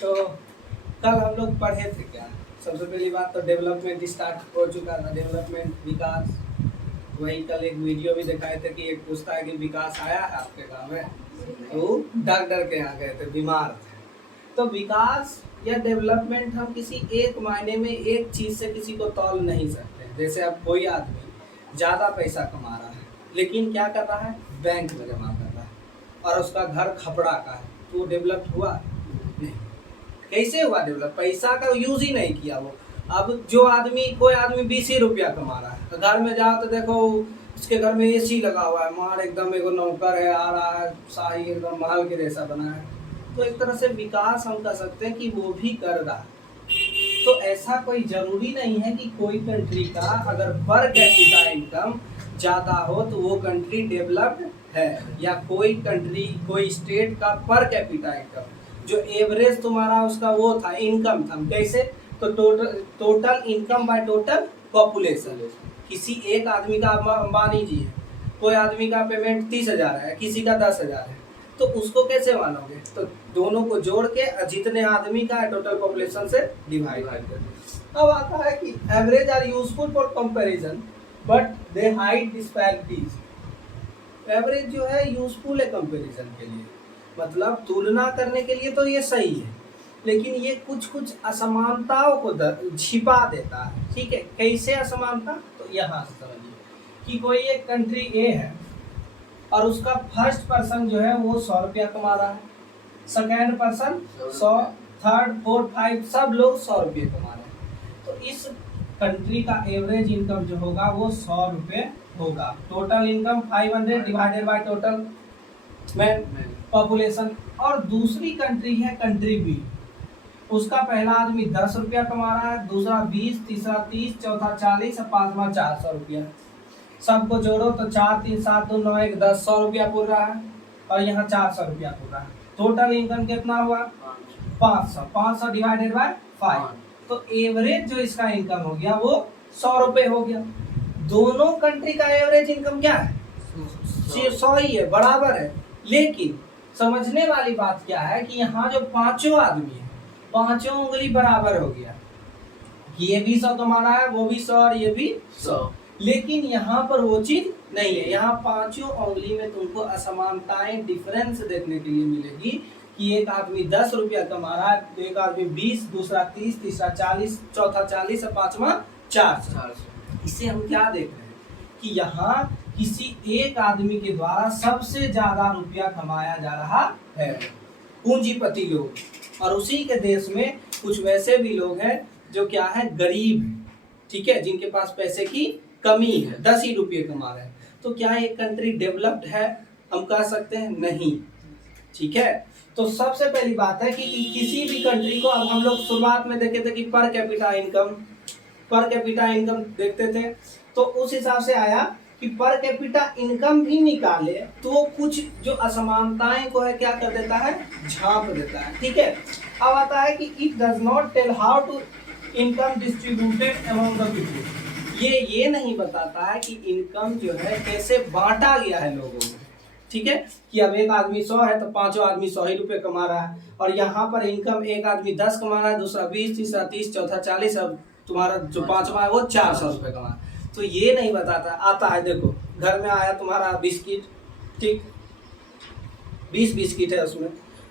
तो कल हम लोग पढ़े थे क्या, सबसे पहली बात तो डेवलपमेंट स्टार्ट हो चुका था, डेवलपमेंट विकास। वही कल एक वीडियो भी दिखाए थे कि एक पूछता है कि विकास आया है आपके गांव में, तो डर के आ गए थे, बीमार थे। तो विकास या डेवलपमेंट हम किसी एक मायने में एक चीज से किसी को तौल नहीं सकते। जैसे अब कोई आदमी ज्यादा पैसा कमा रहा है लेकिन क्या कर रहा है, बैंक में जमा कर रहा है और उसका घर खपड़ा का है, तो वो डेवलप हुआ नहीं। कैसे हुआ डेवलप? पैसा का यूज ही नहीं किया वो। अब जो आदमी, कोई आदमी 20 ही रुपया कमा रहा है, तो घर में जाओ तो देखो उसके घर में एसी लगा हुआ है, मार एकदम एगो नौकर है, आ रहा है, शाही एकदम महल के जैसा बना है। तो एक तरह से विकास हम कह सकते हैं कि वो भी कर रहा है। तो ऐसा कोई जरूरी नहीं है कि कोई कंट्री का अगर पर कैपिटा इनकम ज्यादा हो तो वो कंट्री डेवलप्ड है, या कोई कंट्री, कोई स्टेट का पर कैपिटा इनकम जो एवरेज तुम्हारा उसका वो था, इनकम था, कैसे? तो total income by total population. किसी एक आदमी का, अंबानी जी है, कोई आदमी का पेमेंट 30,000 है, किसी का 10,000 है, तो उसको कैसे मानोगे? तो दोनों को जोड़ के जितने आदमी का है टोटल पॉपुलेशन से डिवाइड कर दो। अब आता है कि average are useful for comparison but they hide disparities. Average जो है यूजफुल है कंपैरिजन के लिए, मतलब तुलना करने के लिए तो ये सही है, लेकिन ये कुछ कुछ असमानताओं को छिपा देता है। ठीक है, कैसे असमानता? तो यहाँ से समझिए कि कोई एक कंट्री ए है और उसका फर्स्ट पर्सन जो है वो 100 रुपया कमा रहा है, सेकेंड पर्सन 100, थर्ड, फोर्थ, 5 सब लोग 100 रुपये कमा रहे हैं। तो इस कंट्री का एवरेज इनकम जो होगा वो 100 रुपये होगा। Total income 500 divided by total population. और दूसरी कंट्री है कंट्री बी, उसका पहला आदमी 10 रुपया कमा रहा है, दूसरा 20, तीसरा 30, चौथा 40 और पांचवा 400 रुपया। सबको जोड़ो तो 4, 3, 7, 2, 9, 1, 10, 100 रुपया पूर रहा है और यहाँ 400 रुपया पूर रहा है। टोटल इनकम कितना हुआ? 500। 500 डिवाइडेड बाय 5, तो एवरेज जो इसका इनकम हो गया वो 100 रुपये हो गया। दोनों कंट्री का एवरेज इनकम क्या है? 100 ही है, बराबर है। लेकिन समझने वाली बात क्या है कि यहाँ जो पांचों आदमी है, पांचों उंगली बराबर हो गया, ये भी 100 कमा रहा है, वो भी 100 और ये भी 100। लेकिन यहाँ पर वो चीज नहीं है। यहाँ पांचों उंगली में तुमको असमानताएं, डिफरेंस देखने के लिए मिलेगी कि एक आदमी 10 रुपया कमा रहा है, तो एक आदमी 20, दूसरा 30, तीसरा 40, चौथा 40 और पांचवा 400। इससे हम क्या देख रहे हैं कि यहाँ किसी एक आदमी के द्वारा सबसे ज्यादा रुपया कमाया जा रहा है, पूंजीपति लोग। और उसी के देश में कुछ वैसे भी लोग हैं जो क्या है, गरीब, ठीक है, जिनके पास पैसे की कमी है, 10 ही रुपये कमा रहे हैं। तो क्या एक कंट्री डेवलप्ड है? हम कह सकते हैं नहीं। ठीक है, तो सबसे पहली बात है कि किसी भी कंट्री को, अब हम लोग शुरुआत में देखे थे कि पर कैपिटा इनकम देखते थे, तो उस हिसाब से आया कि पर कैपिटा इनकम भी निकाले तो कुछ जो असमानताएं को है क्या कर देता है, झांप देता है। ठीक है, अब आता है कि it does not tell how to income distributed among the people. ये नहीं बताता है कि इनकम जो है कैसे बांटा गया है लोगों में। ठीक है, कि अब एक आदमी 100 है तो पांचों आदमी 100 ही रुपये कमा रहा है, और यहाँ पर इनकम एक आदमी 10 कमा रहा है, दूसरा 20, तीसरा 30, चौथा 40 और तुम्हारा जो पांचवा है वो 400 रुपये कमा। तो ये नहीं बताता। आता है, देखो घर में आया तुम्हारा बिस्किट, ठीक, 20 बिस्किट है, उसमें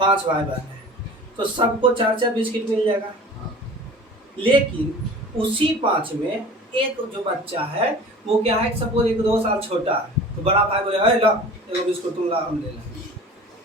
5 भाई बहन है, तो सबको 4-4 बिस्किट मिल जाएगा। लेकिन उसी 5 में एक जो बच्चा है वो क्या है, सपोज 1-2 साल छोटा है, तो बड़ा भाई बोले लो एगो बिस्कुट तुम ला, हम ले लेंगे।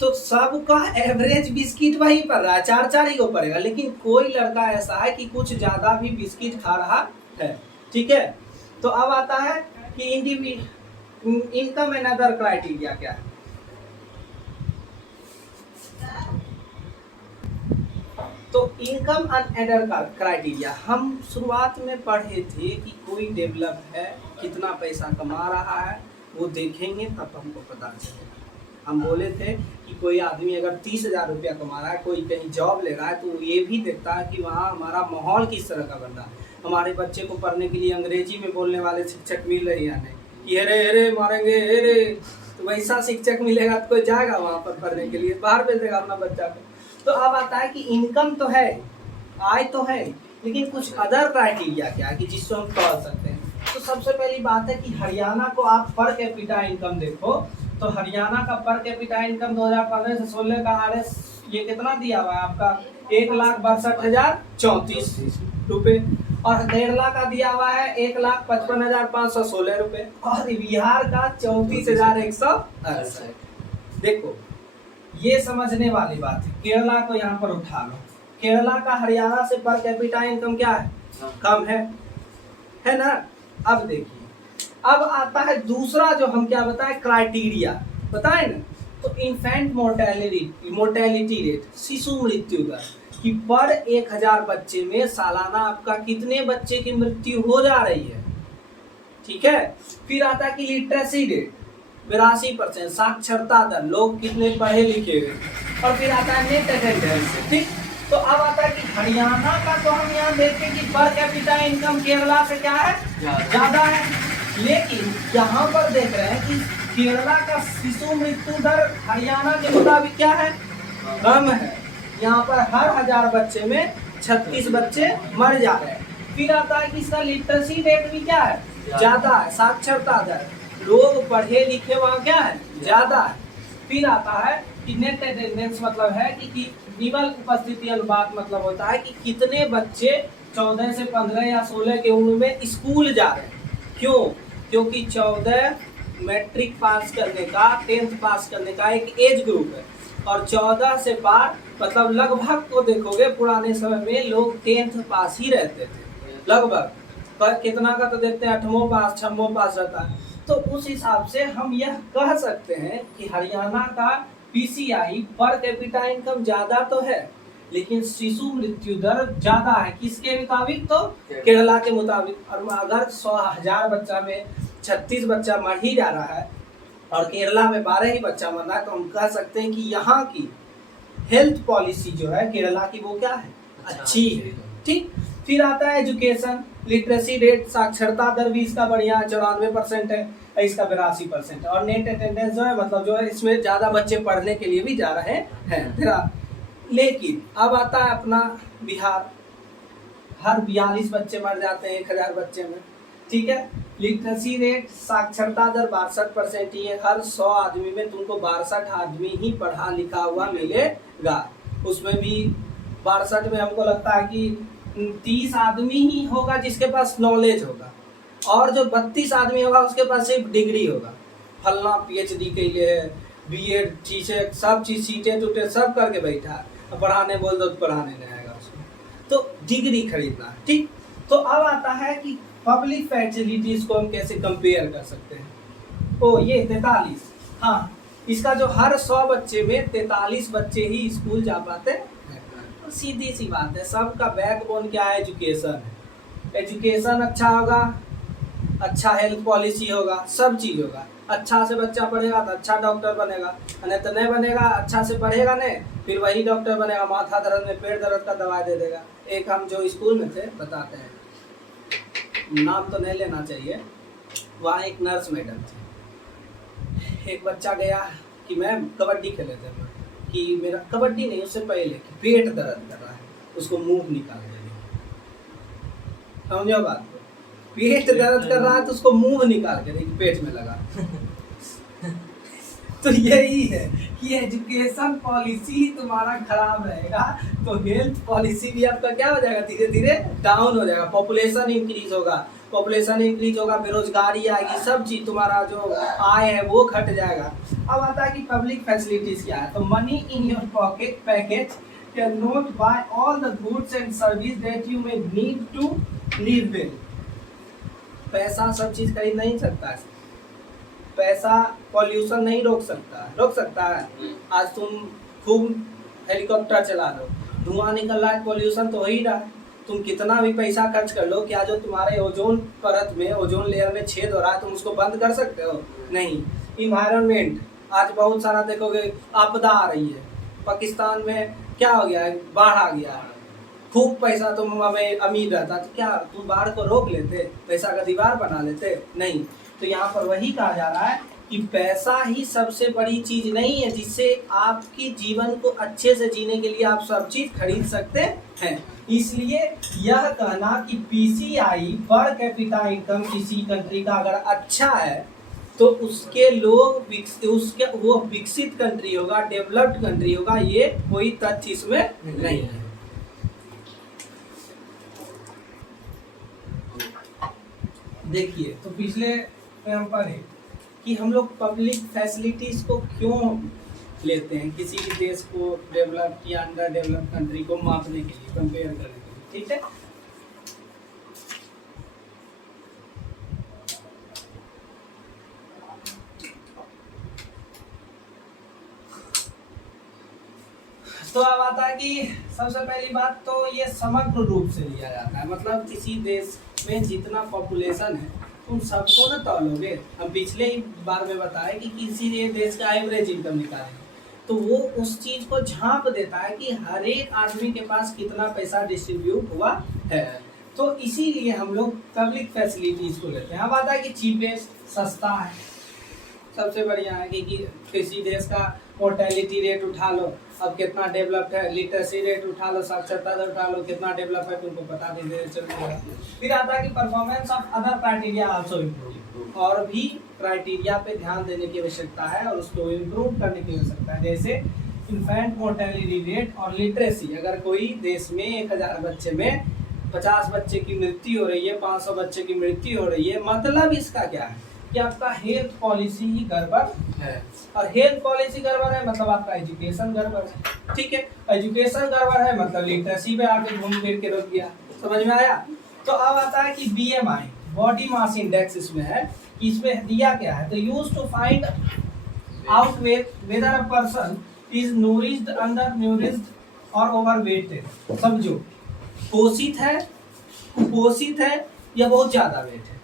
तो सबका एवरेज बिस्किट वही पड़ रहा है, 4-4 ही को पड़ेगा। लेकिन कोई लड़का ऐसा है कि कुछ ज्यादा भी बिस्किट खा रहा है। ठीक है, तो अब आता है कि इनकम एंड अदर क्राइटेरिया क्या है। तो इनकम एंड अदर क्राइटेरिया हम शुरुआत में पढ़े थे कि कोई डेवलप है, कितना पैसा कमा रहा है वो देखेंगे तब हमको पता चलेगा। हम बोले थे कि कोई आदमी अगर 30,000 रुपया कमा रहा है, कोई कहीं जॉब ले रहा है, तो ये भी देखता है कि वहाँ हमारा माहौल किस तरह का बन रहा है। हमारे बच्चे को पढ़ने के लिए अंग्रेजी में बोलने वाले शिक्षक मिल रहे हैं नहीं, कि अरे मारेंगे अरे, तो वैसा शिक्षक मिलेगा तो कोई जाएगा वहाँ पर पढ़ने के लिए, बाहर भेज देगा अपना बच्चा को। तो अब आता है कि इनकम तो है, आय तो है, लेकिन कुछ अदर क्राइटेरिया क्या है कि जिसको हम तोल सकते हैं। तो सबसे पहली बात है कि हरियाणा को आप पर कैपिटा इनकम देखो तो हरियाणा का पर कैपिटा इनकम 2015 से 16 का आरएस ये कितना दिया हुआ है आपका 1,62,034 रुपए, और केरला का दिया हुआ है 1,55,516 रुपए, और बिहार का 34,168। देखो ये समझने वाली बात है, केरला को यहाँ पर उठा लो, केरला का हरियाणा से पर कैपिटा इनकम क्या है, कम है ना। अब देखिए, अब आता है दूसरा जो हम क्या बताए क्राइटेरिया बताए ना, तो इन्फेंट मोर्टेलिटी रेट, शिशु मृत्यु दर, कि पर 1000 बच्चे में सालाना आपका कितने बच्चे की मृत्यु हो जा रही है, ठीक है। फिर आता है कि लिटरेसी रेट 82%, साक्षरता दर, लोग कितने पढ़े लिखे हुए, और फिर आता है नेट अटेंडेंस, ठीक। तो अब आता है कि हरियाणा का तो हम यहाँ देखते हैं कि पर कैपिटा इनकम केरला से क्या है, ज्यादा है, लेकिन यहाँ पर देख रहे हैं कि केरला का शिशु मृत्यु दर हरियाणा के मुताबिक क्या है, कम है। यहाँ पर हर 1000 बच्चे में 36 बच्चे मर जा रहे हैं। फिर आता है कि इसका लिटरेसी रेट भी क्या है, ज्यादा है, साक्षरता दर, लोग पढ़े लिखे वहाँ क्या है, ज्यादा है। फिर आता है कि नेट अटेंडेंस मतलब है कि केवल उपस्थिति अनुपात, मतलब होता है कि कितने बच्चे 14 से 15 या 16 की उम्र में स्कूल जा रहे हैं। क्यों? क्योंकि 14 मैट्रिक पास करने का, 10th पास करने का एक एज ग्रुप है, और 14 से पार मतलब लगभग को देखोगे पुराने समय में लोग 10th पास ही रहते थे लगभग, पर कितना का तो देखते हैं 8वां पास 6वां पास रहता है। तो उस हिसाब से हम यह कह सकते हैं कि हरियाणा का पीसीआई पर कैपिटा इनकम ज्यादा तो है, लेकिन शिशु मृत्यु दर ज्यादा है, किसके मुताबिक, तो केरला के मुताबिक। और अगर 100,000 बच्चा में 36 बच्चा मर ही जा रहा है और केरला में 12 ही बच्चा मर रहा है, तो हम कह सकते हैं कि यहाँ की हेल्थ पॉलिसी जो है केरला की वो क्या है, अच्छी है, ठीक। फिर आता है एजुकेशन, लिटरेसी रेट, साक्षरता दर भी इसका बढ़िया 94% है, इसका 82%, और नेट अटेंडेंस जो है मतलब जो है इसमें ज्यादा बच्चे पढ़ने के लिए भी जा रहे हैं। लेकिन अब आता है अपना बिहार, हर 42 बच्चे मर जाते हैं 1000 बच्चे में, ठीक है। लिटरेसी रेट, साक्षरता दर 62% ही है, हर 100 आदमी में तुमको 62 आदमी ही पढ़ा लिखा हुआ मिलेगा। उसमें भी 62 में हमको लगता है कि 30 आदमी ही होगा जिसके पास नॉलेज होगा, और जो 32 आदमी होगा उसके पास सिर्फ डिग्री होगा, फलना पीएचडी के लिए बीएड टीचर सब चीज सीटे टूटे सब करके बैठा है, पढ़ाने बोल दो तो पढ़ाने नहीं आएगा उसको, तो डिग्री खरीदना है, ठीक। तो अब आता है कि पब्लिक फैसिलिटीज को हम कैसे कंपेयर कर सकते हैं। ओ ये 43, हाँ, इसका जो हर 100 बच्चे में 43 बच्चे ही स्कूल जा पाते हैं। तो सीधी सी बात है, सबका बैकबोन क्या है, एजुकेशन है। एजुकेशन अच्छा होगा, अच्छा हेल्थ पॉलिसी होगा, सब चीज होगा। अच्छा से बच्चा पढ़ेगा तो अच्छा डॉक्टर बनेगा, नहीं तो नहीं बनेगा, अच्छा से पढ़ेगा नहीं फिर वही डॉक्टर बनेगा, माथा दर्द में पेट दर्द का दवा दे देगा। एक हम जो स्कूल में थे बताते हैं, नाम तो नहीं लेना चाहिए, वहाँ एक नर्स मैडम थी, एक बच्चा गया कि मैम कबड्डी खेले थे, कि मेरा कबड्डी नहीं उससे पहले कि पेट दर्द कर रहा है, उसको मुंह निकाल देंगे, समझो बात को, पेट दर्द कर रहा है तो उसको मुंह निकाल के देखिए पेट में लगा। तो यही है कि एजुकेशन पॉलिसी तुम्हारा खराब रहेगा तो हेल्थ पॉलिसी भी आपका क्या हो जाएगा, धीरे धीरे डाउन हो जाएगा। पॉपुलेशन इंक्रीज होगा, बेरोजगारी आएगी, सब चीज तुम्हारा जो आय है वो घट जाएगा। अब आता है कि पब्लिक फैसिलिटीज क्या है, तो money in your pocket package can not buy all the goods and service that you may need to live well. पैसा सब चीज खरीद नहीं सकता है, पैसा पॉल्यूशन नहीं रोक सकता है। आज तुम खूब हेलीकॉप्टर चला लो, धुआं निकल रहा है, पॉल्यूशन तो हो ही रहा है। तुम कितना भी पैसा खर्च कर लो, क्या जो तुम्हारे ओजोन परत में, ओजोन लेयर में छेद हो रहा है तुम उसको बंद कर सकते हो? नहीं। इन्वायरमेंट, आज बहुत सारा देखोगे आपदा आ रही है, पाकिस्तान में क्या हो गया है, बाढ़ आ गया है, खूब पैसा तुम हमें अमीर रहता तो क्या तुम बाढ़ को रोक लेते, पैसा का दीवार बना लेते? नहीं। तो यहाँ पर वही कहा जा रहा है कि पैसा ही सबसे बड़ी चीज नहीं है जिससे आपकी जीवन को अच्छे से जीने के लिए आप सब चीज खरीद सकते हैं। इसलिए यह कहना कि पीसीआई पर कैपिटा इनकम किसी कंट्री का अगर अच्छा है तो उसके लोग उसके वो विकसित कंट्री होगा, डेवलप्ड कंट्री होगा, ये कोई तथ्य इसमें नहीं है। देखिए, तो पिछले में हम पढ़े कि हम लोग पब्लिक फैसिलिटीज को क्यों लेते हैं किसी भी देश को डेवलप या अंडर डेवलप कंट्री को मापने के लिए, कंपेयर करने के लिए, ठीक है। तो अब आता है कि सबसे पहली बात तो ये समग्र रूप से लिया जाता है, मतलब किसी देश में जितना पॉपुलेशन है तुम सबको ना तौलोगे। हम पिछले ही बार में बताए कि किसी देश का एवरेज इनकम निकालेंगे तो वो उस चीज को झांप देता है कि हर एक आदमी के पास कितना पैसा डिस्ट्रीब्यूट हुआ है। तो इसीलिए हम लोग पब्लिक फैसिलिटीज को लेते हैं। अब आता है कि चीपेस्ट, सस्ता है, सबसे बढ़िया है कि किसी देश का मोर्टेलिटी रेट उठा लो, अब कितना डेवलप्ड है, लिटरेसी रेट उठा लो, साक्षरता दर उठा लो, कितना डेवलप है तुमको पता नहीं दे चलेगा। फिर आता है कि performance of other criteria also improve, और भी क्राइटेरिया पे ध्यान देने की आवश्यकता है और उसको इम्प्रूव करने की आवश्यकता है। जैसे इन्फेंट मोर्टेलिटी रेट और लिटरेसी। अगर कोई देश में 1000 बच्चे में 50 बच्चे की मृत्यु हो रही है, 500 बच्चे की मृत्यु हो रही है, मतलब इसका क्या है कि आपका हेल्थ पॉलिसी ही गड़बड़ है। और हेल्थ पॉलिसी गड़बड़ है मतलब आपका एजुकेशन गड़बड़ है, ठीक है। एजुकेशन गड़बड़ है मतलब लिटरेसी पे आके घूम फिर के रुक गया। समझ में आया? तो अब आता है कि बीएमआई, बॉडी मास इंडेक्स इसमें है। इसमें दिया क्या है, तो use to find out whether a person is nourished, under nourished और ओवरवेटेड। समझो, पोषित है, कुपोषित है या बहुत ज्यादा वेट है,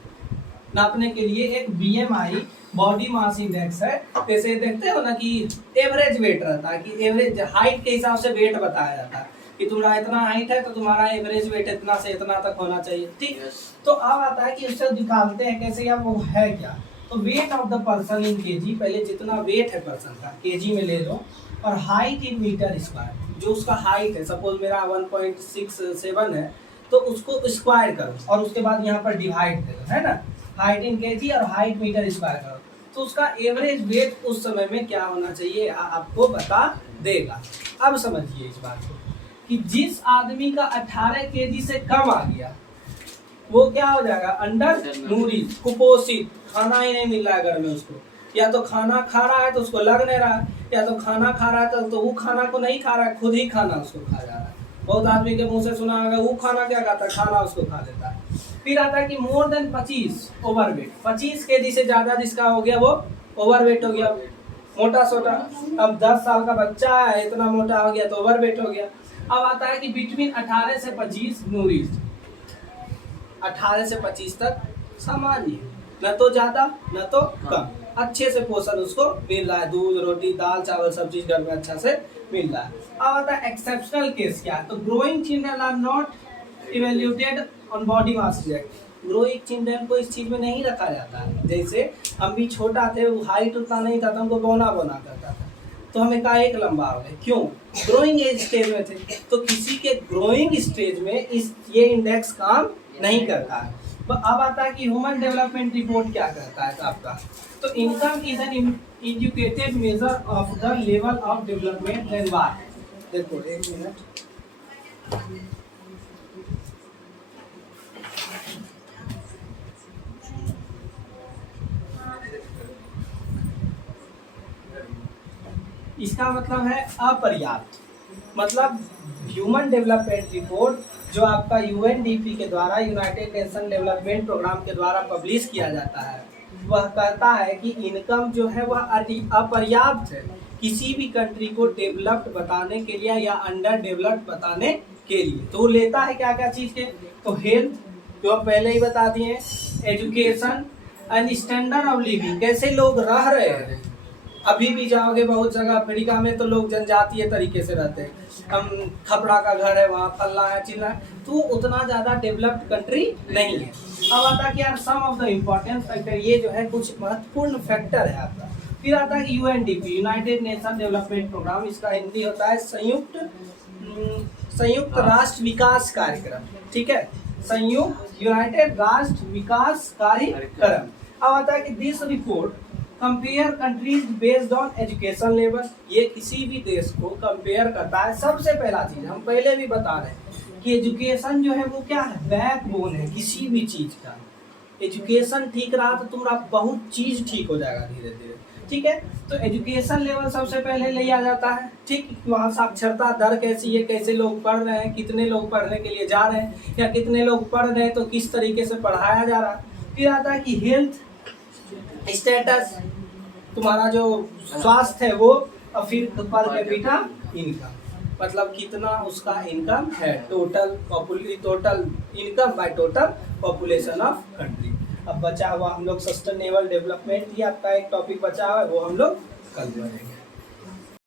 नापने के लिए एक बीएमआई बॉडी मास इंडेक्स है। जैसे देखते हो ना कि एवरेज वेट रहता है, कि एवरेज हाइट के हिसाब से वेट बताया जाता है कि तुम्हारा इतना हाइट है तो तुम्हारा एवरेज वेट इतना से इतना तक होना चाहिए, ठीक। तो अब आता है कि उससे निकालते हैं कैसे, या वो है क्या। तो weight of the person in KG, पहले जितना वेट है पर्सन का केजी में ले लो, और हाइट इन मीटर स्क्वायर, जो उसका हाइट है, सपोज मेरा 1.67 है तो उसको स्क्वायर करो और उसके बाद यहाँ पर डिवाइड करो, है ना, हाइट इन केजी और हाइट मीटर स्क्वायर करो, तो उसका एवरेज वेट उस समय में क्या होना चाहिए आपको बता देगा। अब समझिए इस बात को कि जिस आदमी का 18 केजी से कम आ गया वो क्या हो जाएगा, अंडर नूरिश, कुपोषित, खाना ही नहीं मिल रहा है घर में उसको, या तो खाना खा रहा है तो उसको लग नहीं रहा है, या तो खाना खा रहा है तो वो खाना को नहीं खा रहा है, खुद ही खाना उसको खा जा रहा है। बहुत आदमी के मुंह से सुना होगा वो खाना क्या खाता है, खाना उसको खा लेता है। फिर आता है कि मोर देन 25 ओवरवेट, 25 केजी से ज्यादा जिसका हो गया वो ओवरवेट हो गया, मोटा सोटा। अब 10 साल का बच्चा है, इतना मोटा हो गया तो ओवरवेट हो गया। अब आता है कि बिटवीन 18 से 25 नूरिश, 18 से 25 तक सामान्य, न तो ज्यादा न तो कम, अच्छे से पोषण उसको मिल रहा है, दूध रोटी दाल चावल सब चीज घर में अच्छा से मिल रहा है। अब आता है एक्सेप्शनल केस क्या है, तो growing children are not evaluated on body mass index. Growing children को इस चीज में नहीं रखा जाता है। जैसे हम भी छोटा थे, हाइट उतना नहीं था तो हमको बौना बौना करता था, तो हमें एकाएक लंबा हो गए, क्यों, ग्रोइंग एज स्टेज में थे। तो किसी के ग्रोइंग स्टेज में ये इंडेक्स काम नहीं करता है। तो अब आता है कि ह्यूमन डेवलपमेंट रिपोर्ट क्या कहता है आपका, तो income is an indicated measure of the level of development then what. देखो एक मिनट, इसका मतलब है अपर्याप्त, मतलब ह्यूमन डेवलपमेंट रिपोर्ट जो आपका यूएनडीपी के द्वारा, यूनाइटेड नेशन डेवलपमेंट प्रोग्राम के द्वारा पब्लिश किया जाता है, वह कहता है कि इनकम जो है वह अपर्याप्त है किसी भी कंट्री को डेवलप्ड बताने के लिए या अंडर डेवलप्ड बताने के लिए। तो लेता है क्या क्या चीज के, तो हेल्थ जो हम पहले ही बता दिए, education and standard of living, कैसे लोग रह रहे हैं, अभी भी जाओगे बहुत जगह अफ्रीका में तो लोग जनजातीय तरीके से रहते हैं, हम खपड़ा का घर है वहाँ, फल्ला है चिल्ला है, तो उतना ज़्यादा डेवलप्ड कंट्री नहीं है। अब आता है कि यार सम ऑफ द इम्पोर्टेंट फैक्टर, ये जो है कुछ महत्वपूर्ण फैक्टर है आपका। फिर आता है कि UNDP, United Nation Development Programme, इसका हिंदी होता है संयुक्त राष्ट्र विकास कार्यक्रम, ठीक है, संयुक्त यूनाइटेड राष्ट्र विकास कार्यक्रम। अब आता है कि this report compare countries based on education level, ये किसी भी देश को कंपेयर करता है। सबसे पहला चीज हम पहले भी बता रहे हैं कि एजुकेशन जो है वो क्या है, बैकबोन है किसी भी चीज का। एजुकेशन ठीक रहा तो तुम्हारा बहुत चीज ठीक हो जाएगा धीरे धीरे, ठीक है। तो एजुकेशन लेवल सबसे पहले लिया जाता है, ठीक, वहाँ साक्षरता दर कैसी है, कैसे लोग पढ़ रहे हैं, कितने लोग पढ़ने के लिए जा रहे हैं, या कितने लोग पढ़ रहे हैं तो किस तरीके से पढ़ाया जा रहा है। फिर आता है कि हेल्थ स्टेटस, तुम्हारा जो स्वास्थ्य है वो, और फिर पर कैपिटा इनकम, मतलब कितना उसका इनकम है, total income by total population of country. अब बचा हुआ हम लोग सस्टेनेबल डेवलपमेंट, ये आपका एक टॉपिक बचा हुआ है, वो हम लोग कल करेंगे।